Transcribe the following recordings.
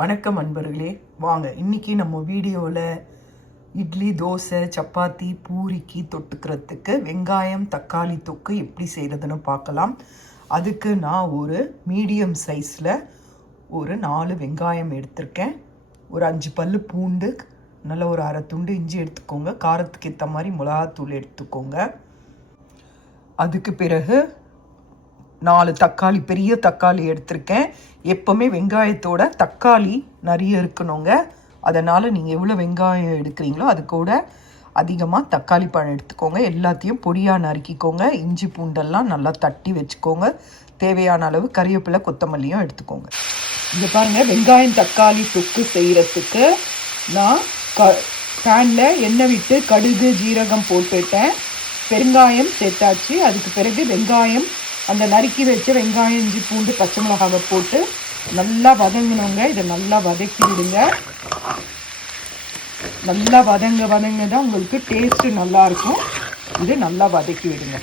வணக்கம் அன்பர்களே, வாங்க இன்னைக்கு நம்ம வீடியோவில் இட்லி, தோசை, சப்பாத்தி, பூரிக்கு தொட்டுக்கிறதுக்கு வெங்காயம் தக்காளி தொக்கு எப்படி செய்கிறதுன்னு பார்க்கலாம். அதுக்கு நான் ஒரு மீடியம் சைஸில் ஒரு 4 வெங்காயம் எடுத்திருக்கேன். ஒரு 5 பல் பூண்டு, நல்ல ஒரு அரை துண்டு இஞ்சி எடுத்துக்கோங்க. காரத்துக்கு ஏற்ற மாதிரி மிளகாத்தூள் எடுத்துக்கோங்க. அதுக்கு பிறகு 4 தக்காளி, பெரிய தக்காளி எடுத்திருக்கேன். எப்போவுமே வெங்காயத்தோட தக்காளி நிறைய இருக்கணுங்க. அதனால் நீங்கள் எவ்வளோ வெங்காயம் எடுக்கிறீங்களோ அது கூட அதிகமாக தக்காளி பழம் எடுத்துக்கோங்க. எல்லாத்தையும் பொடியாக நறுக்கிக்கோங்க. இஞ்சி பூண்டெல்லாம் நல்லா தட்டி வச்சுக்கோங்க. தேவையான அளவு கறிவேப்பிலை, கொத்தமல்லியும் எடுத்துக்கோங்க. இங்கே பாருங்கள், வெங்காயம் தக்காளி தொக்கு செய்கிறதுக்கு நான் பேனில் எண்ணெய் விட்டு கடுகு ஜீரகம் போட்டுட்டேன். பெருங்காயம் சேர்த்தாச்சு. அதுக்கு பிறகு வெங்காயம், அந்த நறுக்கி வச்ச வெங்காயம், இஞ்சி பூண்டு, பச்சை மிளகாவை போட்டு நல்லா வதங்கணுங்க. இதை நல்லா வதக்கி விடுங்க. நல்லா வதங்க தான் உங்களுக்கு டேஸ்ட்டு நல்லாயிருக்கும். இது நல்லா வதக்கி விடுங்க.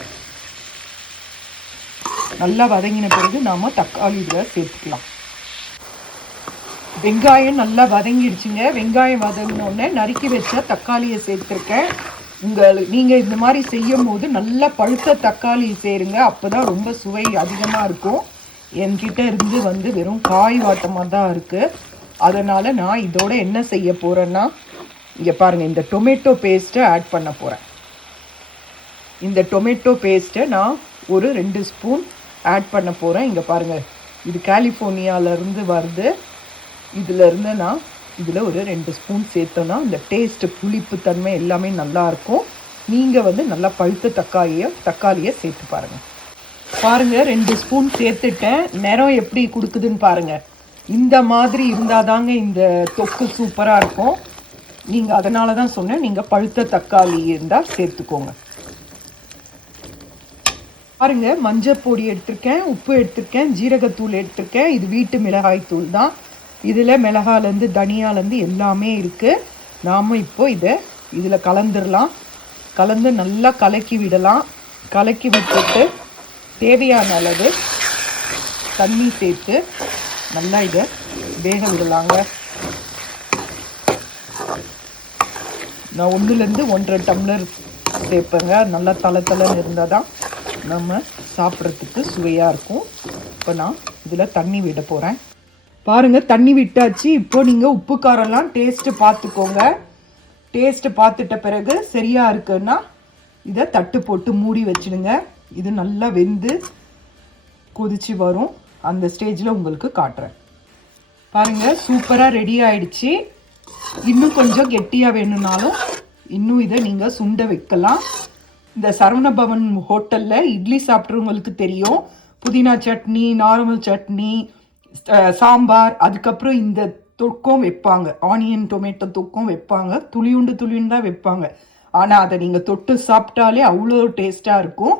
நல்லா வதங்கின பிறகு நாம் தக்காளி இதில் சேர்த்துக்கலாம். வெங்காயம் நல்லா வதங்கிடுச்சுங்க. வெங்காயம் வதங்கினோடனே நறுக்கி வச்ச தக்காளியை சேர்த்துருக்கேன். நீங்கள் இந்த மாதிரி செய்யும் போது நல்லா பழுத்த தக்காளி சேருங்க. அப்போ தான் ரொம்ப சுவை அதிகமாக இருக்கும். என்கிட்ட இருந்து வெறும் காய் வாட்டமாக தான் இருக்குது. அதனால் நான் இதோட என்ன செய்ய போகிறேன்னா, இங்கே பாருங்கள், இந்த டொமேட்டோ பேஸ்ட்டை ஆட் பண்ண போகிறேன். இந்த டொமேட்டோ பேஸ்ட்டை நான் ஒரு 2 ஸ்பூன் ஆட் பண்ண போகிறேன். இங்கே பாருங்கள், இது கலிஃபோர்னியாவிலேருந்து வருது. இதிலேருந்து நான் இதில் ஒரு 2 ஸ்பூன் சேர்த்தோன்னா இந்த டேஸ்ட்டு, புளிப்பு தன்மை எல்லாமே நல்லாயிருக்கும். நீங்கள் நல்லா பழுத்த தக்காளியை சேர்த்து பாருங்கள். 2 ஸ்பூன் சேர்த்துட்டேன். நிறம் எப்படி கொடுக்குதுன்னு பாருங்கள். இந்த மாதிரி இருந்தால் தாங்க இந்த தொக்கு சூப்பராக இருக்கும். நீங்கள் அதனால தான் சொன்னேன், நீங்கள் பழுத்த தக்காளி இருந்தால் சேர்த்துக்கோங்க. பாருங்கள், மஞ்சள் பொடி எடுத்திருக்கேன், உப்பு எடுத்திருக்கேன், ஜீரகத்தூள் எடுத்திருக்கேன். இது வீட்டு மிளகாய் தூள் தான். இதில் மிளகாலேருந்து தனியாலேருந்து எல்லாமே இருக்குது. நாம் இப்போ இதில் கலந்துடலாம். கலந்து நல்லா கலக்கி விடலாம். கலக்கி விட்டுட்டு தேவையான அளவு தண்ணி சேர்த்து நல்லா இதை வேக விடலாங்க. நான் 1லேருந்து 1.5 டம்ளர் சேர்ப்பேங்க. நல்லா தளன்னு இருந்தால் தான் நம்ம சாப்பிட்றதுக்கு சுவையாக இருக்கும். இப்போ நான் இதில் தண்ணி விட போகிறேன். பாருங்கள், தண்ணி விட்டாச்சு. இப்போ நீங்கள் உப்பு காரம்லாம் டேஸ்ட்டு பார்த்துக்கோங்க. டேஸ்ட்டு பார்த்துட்ட பிறகு சரியாக இருக்குன்னா இதை தட்டு போட்டு மூடி வச்சுடுங்க. இது நல்லா வெந்து கொதிச்சு வரும். அந்த ஸ்டேஜில் உங்களுக்கு காட்டுறேன். பாருங்கள், சூப்பராக ரெடி ஆயிடுச்சு. இன்னும் கொஞ்சம் கெட்டியாக வேணும்னாலும் இன்னும் இதை நீங்கள் சுண்ட வைக்கலாம். இந்த சரவணபவன் ஹோட்டலில் இட்லி சாப்பிட்றவங்களுக்கு தெரியும். புதினா சட்னி, நார்மல் சட்னி, சாம்பார், அதுக்கப்புறம் இந்த தொக்கும் வைப்பாங்க. ஆனியன் டொமேட்டோ தொக்கும் வைப்பாங்க. துளியுண்டு தான் வைப்பாங்க. ஆனால் அதை நீங்கள் தொட்டு சாப்பிட்டாலே அவ்வளோ டேஸ்ட்டாக இருக்கும்.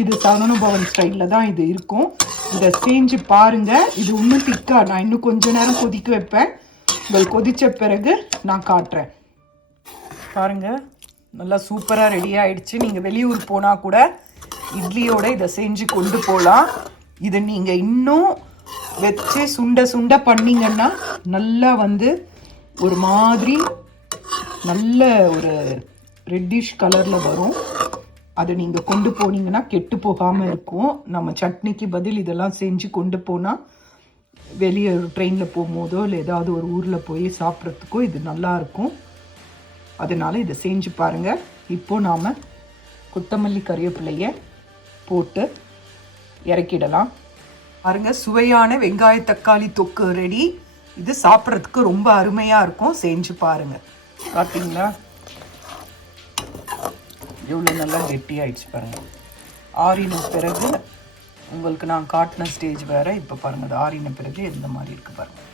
இது சரவணபவன் ஸ்டைலில் தான் இது இருக்கும். இதை செஞ்சு பாருங்கள். இது இன்னும் திக்காக, நான் இன்னும் கொஞ்ச நேரம் கொதிக்க வைப்பேன். உங்களுக்கு கொதித்த பிறகு நான் காட்டுறேன். பாருங்கள், நல்லா சூப்பராக ரெடி ஆகிடுச்சு. நீங்கள் வெளியூர் போனால் கூட இட்லியோட இதை செஞ்சு கொண்டு போகலாம். இதை நீங்கள் இன்னும் வச்சு சுண்ட பண்ணிங்கன்னா நல்லா ஒரு மாதிரி நல்ல ஒரு ரெட்டிஷ் கலரில் வரும். அதை நீங்கள் கொண்டு போனீங்கன்னா கெட்டு போகாமல் இருக்கும். நம்ம சட்னிக்கு பதில் இதெல்லாம் செஞ்சு கொண்டு போனால் வெளியே ட்ரெயினில் போகும்போதோ இல்லை ஏதாவது ஒரு ஊரில் போய் சாப்பிட்றதுக்கோ இது நல்லாயிருக்கும். அதனால் இதை செஞ்சு பாருங்கள். இப்போது நாம் கொத்தமல்லி, கறிவேப்பிலையை போட்டு இறக்கிடலாம். பாருங்கள், சுவையான வெங்காய தக்காளி தொக்கு ரெடி. இது சாப்பிட்றதுக்கு ரொம்ப அருமையாக இருக்கும். செஞ்சு பாருங்கள். பார்த்தீங்களா எவ்வளோ நல்லா கெட்டி ஆயிடுச்சு பாருங்கள். ஆறின பிறகு உங்களுக்கு நான் காட்டின ஸ்டேஜ் வேறு. இப்போ பாருங்கள், அது ஆறின பிறகு எந்த மாதிரி இருக்குது பாருங்கள்.